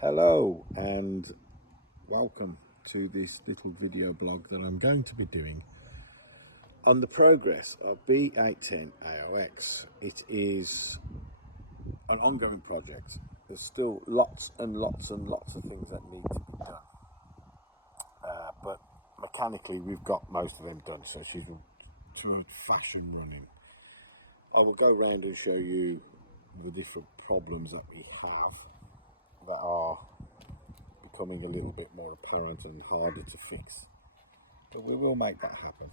Hello and welcome to this little video blog that I'm going to be doing on the progress of B810 AOX. It is an ongoing project. There's still lots and lots and lots of things that need to be done, but mechanically we've got most of them done, so she's to a fashion running. I will go around and show you the different problems that we have that are becoming a little bit more apparent and harder to fix, but we will make that happen.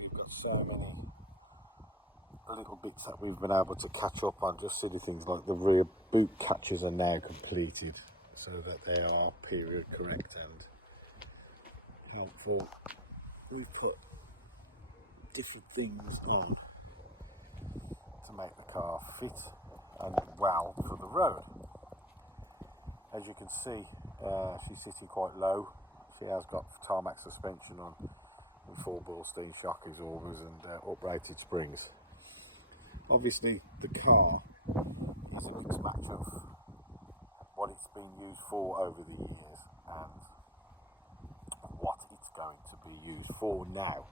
We've got so many little bits that we've been able to catch up on, just silly things like the rear boot catches are now completed so that they are period correct and helpful. We've put different things on to make the car fit and well for the road. As you can see, she's sitting quite low. She has got tarmac suspension on and 4-ball steam shock absorbers and uprated springs. Obviously the car is a mixed match of what it's been used for over the years and what it's going to be used for now.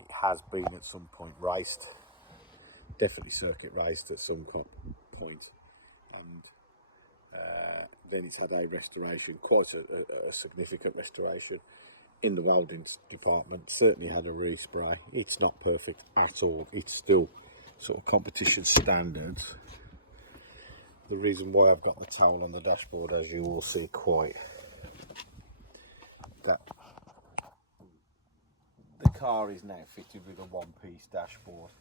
It has been at some point raced, definitely circuit raced at some point, and then it's had a restoration, quite a significant restoration in the welding department. Certainly had a respray. It's not perfect at all. It's still sort of competition standards. The reason why I've got the towel on the dashboard, as you will see, quite that the car is now fitted with a one-piece dashboard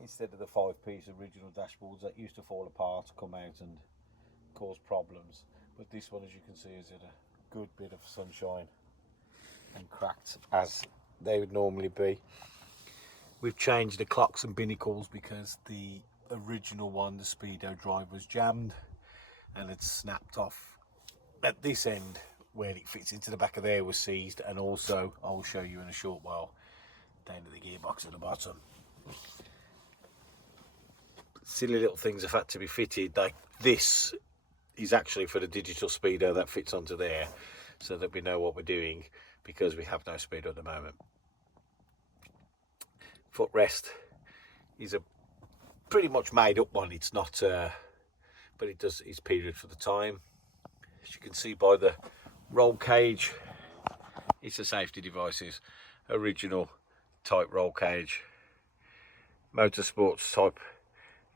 instead of the 5-piece original dashboards that used to fall apart, come out and cause problems. But this one, as you can see, is in a good bit of sunshine and cracked as they would normally be. We've changed the clocks and binnacles because the original one, the Speedo drive, was jammed and had snapped off at this end where it fits into the back of there, was seized, and also I'll show you in a short while down at the gearbox at the bottom. Silly little things have had to be fitted, like this is actually for the digital speedo that fits onto there, so that we know what we're doing, because we have no speedo at the moment. Footrest is a pretty much made up one. It's not but it's period for the time. As you can see by the roll cage, it's a safety devices, original type roll cage, motorsports type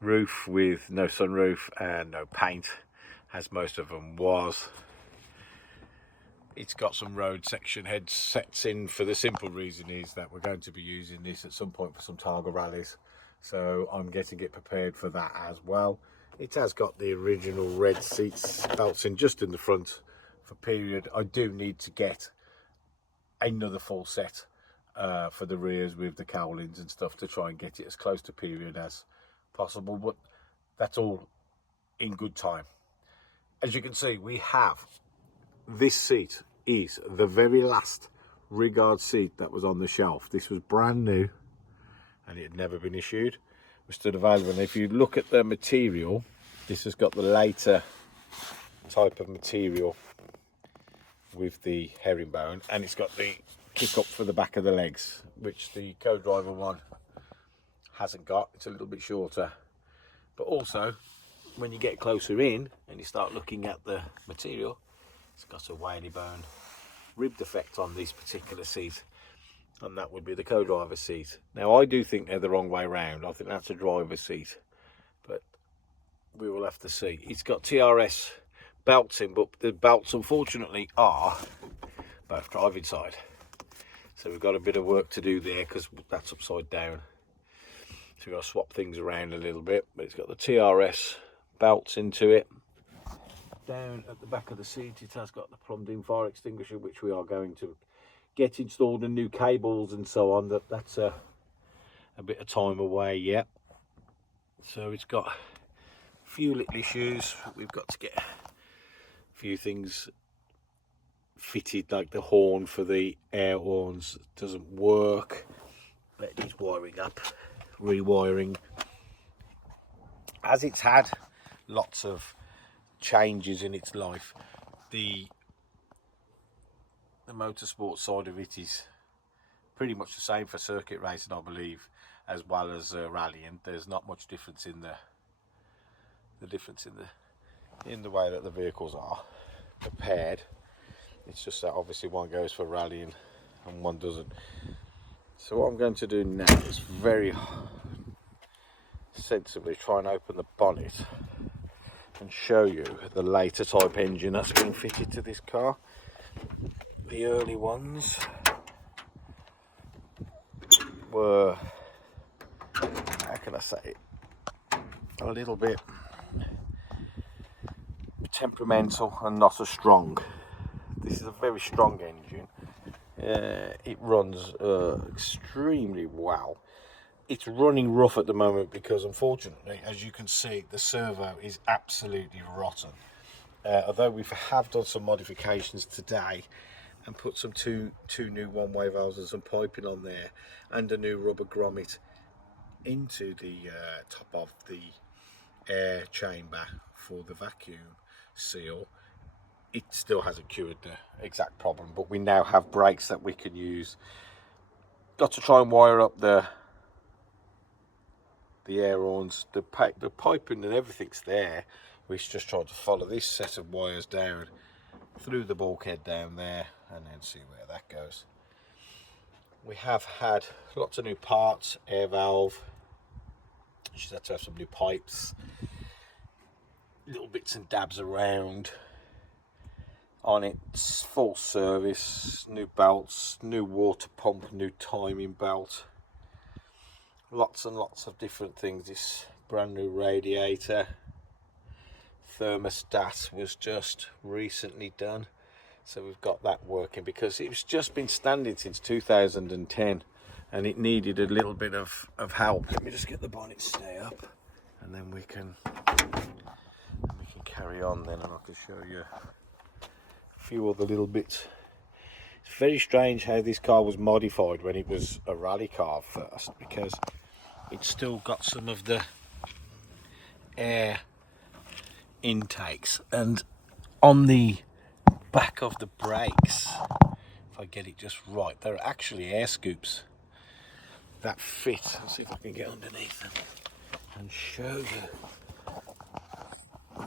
roof with no sunroof and no paint, as most of them was. It's got some road section headsets in for the simple reason is that we're going to be using this at some point for some Targa rallies, so I'm getting it prepared for that as well. It has got the original red seats belts in just in the front for period. I do need to get another full set for the rears with the cowlings and stuff to try and get it as close to period as possible, but that's all in good time. As you can see, we have this seat is the very last Rigard seat that was on the shelf. This was brand new and it had never been issued. It stood available, and if you look at the material, this has got the later type of material with the herringbone, and it's got the kick up for the back of the legs, which the co-driver one hasn't got. It's a little bit shorter, but also when you get closer in and you start looking at the material, it's got a whaley bone rib defect on this particular seat, and that would be the co-driver seat. Now I do think they're the wrong way round. I think that's a driver's seat, but we will have to see. It's got TRS belts in, but the belts unfortunately are both driving side, so we've got a bit of work to do there because that's upside down, so we've got to swap things around a little bit. But it's got the TRS belts into it. Down at the back of the seat it has got the plumbed-in fire extinguisher, which we are going to get installed, and new cables and so on. That's a bit of time away yet. So it's got a few little issues. We've got to get a few things fitted, like the horn for the air horns doesn't work. That needs wiring up, rewiring. As it's had lots of changes in its life. The motorsport side of it is pretty much the same for circuit racing, I believe, as well as rallying. There's not much difference in the way that the vehicles are prepared. It's just that obviously one goes for rallying and one doesn't. So what I'm going to do now is very sensibly try and open the bonnet and show you the later type engine that's been fitted to this car. The early ones were, how can I say it, a little bit temperamental and not as strong. This is a very strong engine. It runs extremely well. It's running rough at the moment because, unfortunately, as you can see, the servo is absolutely rotten. Although we have done some modifications today and put some two new one-way valves and some piping on there and a new rubber grommet into the top of the air chamber for the vacuum seal, it still hasn't cured the exact problem, but we now have brakes that we can use. Got to try and wire up the air horns, the piping and everything's there. We're just trying to follow this set of wires down through the bulkhead down there and then see where that goes. We have had lots of new parts, air valve, she's had to have some new pipes, little bits and dabs around on it, full service, new belts, new water pump, new timing belt, lots and lots of different things. This brand new radiator, thermostat was just recently done, so we've got that working because it's just been standing since 2010 and it needed a little bit of help. Let me just get the bonnet stay up and then we can carry on then, and I can show you a few other little bits. It's very strange how this car was modified when it was a rally car first, because it's still got some of the air intakes, and on the back of the brakes, if I get it just right, there are actually air scoops that fit. Let's see if I can get underneath them and show you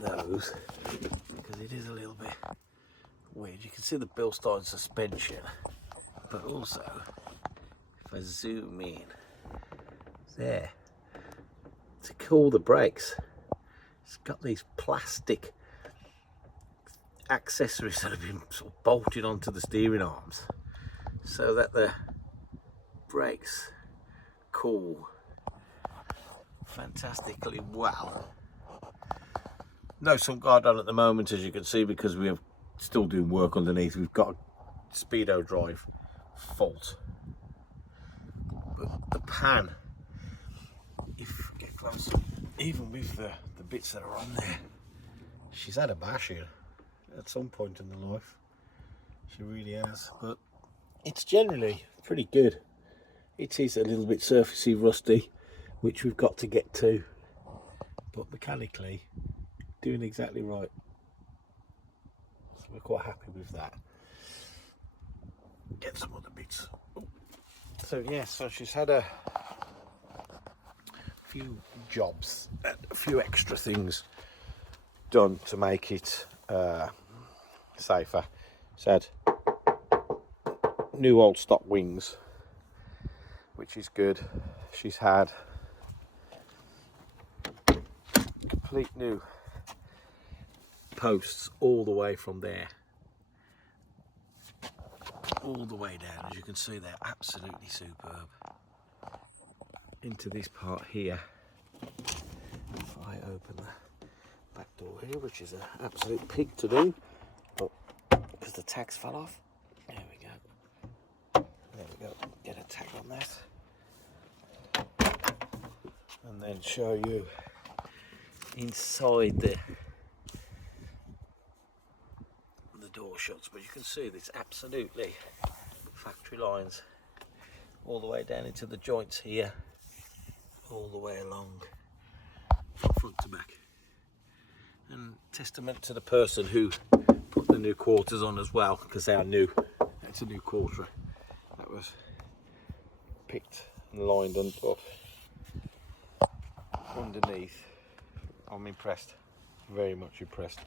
those, because it is a little bit weird. You can see the Bilstein suspension, but also if I zoom in there, to cool the brakes, it's got these plastic accessories that have been sort of bolted onto the steering arms so that the brakes cool fantastically well. No sump guard on at the moment, as you can see, because we are still doing work underneath. We've got a speedo drive fault, but the pan, if you get close, even with the bits that are on there, she's had a bash here at some point in the life. She really has, but it's generally pretty good. It is a little bit surfacey, rusty, which we've got to get to, but mechanically doing exactly right, so we're quite happy with that. Get some other bits. So yeah, so she's had a few jobs, a few extra things done to make it safer. She's had new old stock wings, which is good. She's had complete new posts all the way from there all the way down. As you can see, they're absolutely superb. Into this part here, if I open the back door here, which is an absolute pig to do, but because the tags fell off, there we go, get a tag on that, and then show you inside the door shuts. But you can see it's absolutely factory lines all the way down into the joints here, all the way along from front to back. and testament to the person who put the new quarters on as well, because they are new. It's a new quarter that was picked and lined up underneath. I'm impressed, very much impressed.